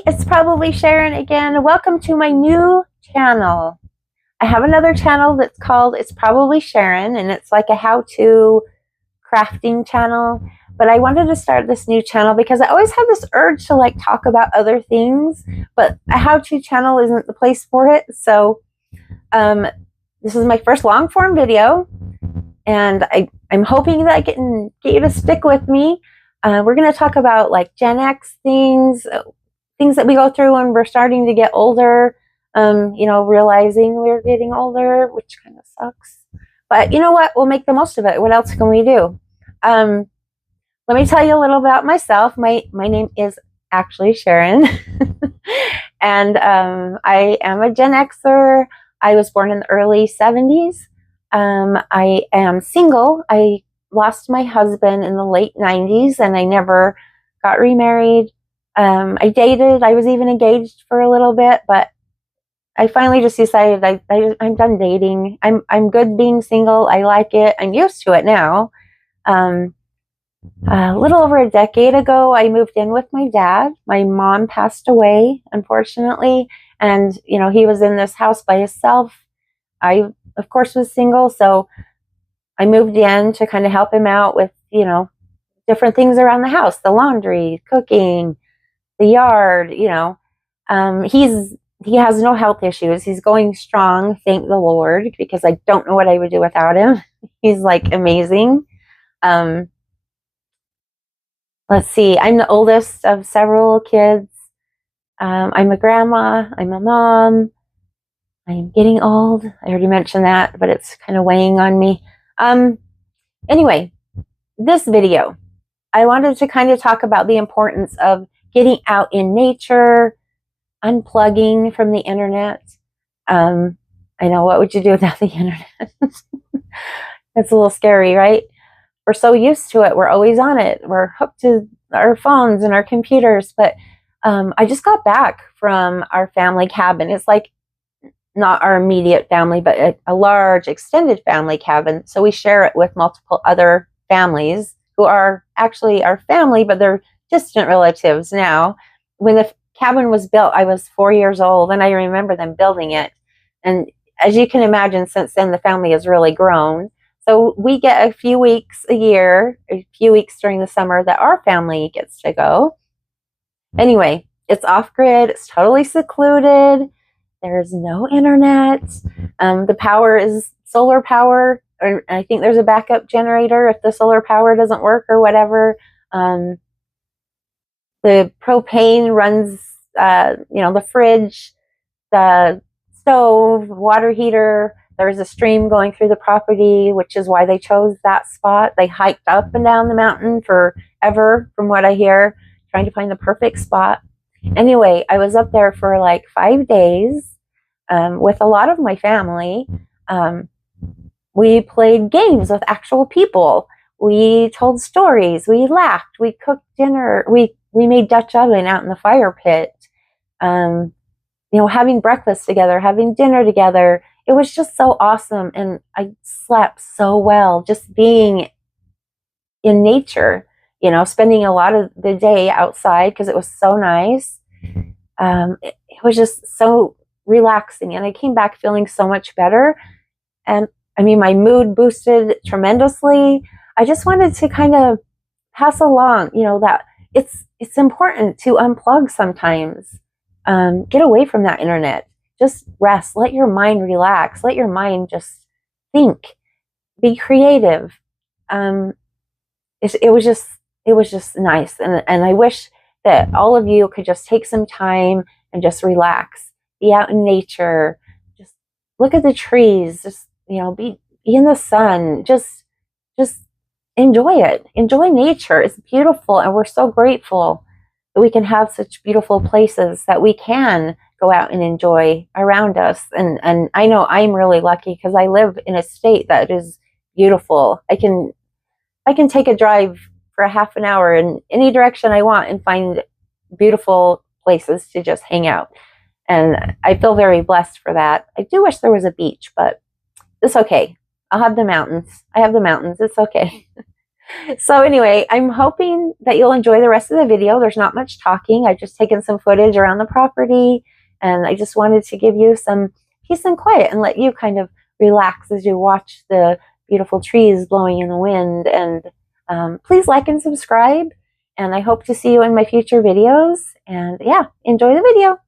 Hey, it's probably Sharon again. Welcome to my new channel. I have another channel that's called It's Probably Sharon, and it's like a how-to crafting channel. But I wanted to start this new channel because I always have this urge to like talk about other things, but a how-to channel isn't the place for it. So this is my first long-form video, and I'm hoping that I can get you to stick with me. We're going to talk about like Gen X things that we go through when we're starting to get older, realizing we're getting older, which kind of sucks. But you know what? We'll make the most of it. What else can we do? Let me tell you a little about myself. My name is actually Sharon, and I am a Gen Xer. I was born in the early 70s. I am single. I lost my husband in the late 90s, and I never got remarried. I dated. I was even engaged for a little bit, but I finally just decided I'm done dating. I'm good being single. I like it. I'm used to it now. A little over a decade ago, I moved in with my dad. My mom passed away, unfortunately, and he was in this house by himself. I, of course, was single, so I moved in to kind of help him out with different things around the house, the laundry, cooking, the yard. He has no health issues. He's going strong, thank the Lord, because I don't know what I would do without him. He's like amazing. Let's see, I'm the oldest of several kids. I'm a grandma, I'm a mom. I'm getting old. I already mentioned that, but it's kind of weighing on me. Anyway, this video, I wanted to kind of talk about the importance of getting out in nature, unplugging from the internet. I know, what would you do without the internet? It's a little scary, right? We're so used to it. We're always on it. We're hooked to our phones and our computers. But I just got back from our family cabin. It's like not our immediate family, but a large extended family cabin. So we share it with multiple other families who are actually our family, but they're distant relatives now. When the cabin was built, I was 4 years old, and I remember them building it. And as you can imagine, since then, the family has really grown. So we get a few weeks a year, a few weeks during the summer that our family gets to go. Anyway, it's off-grid. It's totally secluded. There's no internet. The power is solar power, or I think there's a backup generator if the solar power doesn't work or whatever. The propane runs, the fridge, the stove, water heater. There's a stream going through the property, which is why they chose that spot. They hiked up and down the mountain forever, from what I hear, trying to find the perfect spot. Anyway, I was up there for like 5 days with a lot of my family. We played games with actual people. We told stories. We laughed. We cooked dinner. We made Dutch oven out in the fire pit. Having breakfast together, having dinner together. It was just so awesome, and I slept so well just being in nature, spending a lot of the day outside because it was so nice. It was just so relaxing, and I came back feeling so much better. And I mean, my mood boosted tremendously. I just wanted to kind of pass along, that it's important to unplug sometimes. Get away from that internet. Just rest. Let your mind relax. Let your mind just think. Be creative. It was just nice, and I wish that all of you could just take some time and just relax. Be out in nature. Just look at the trees. Just be in the sun. Just enjoy it. Enjoy nature. It's beautiful, and we're so grateful that we can have such beautiful places that we can go out and enjoy around us. And I know I'm really lucky because I live in a state that is beautiful. I can take a drive for a half an hour in any direction I want and find beautiful places to just hang out. And I feel very blessed for that. I do wish there was a beach, but it's okay. I'll have the mountains. I have the mountains. It's okay. So anyway, I'm hoping that you'll enjoy the rest of the video. There's not much talking. I've just taken some footage around the property, and I just wanted to give you some peace and quiet and let you kind of relax as you watch the beautiful trees blowing in the wind. And please like and subscribe, and I hope to see you in my future videos. And yeah, enjoy the video.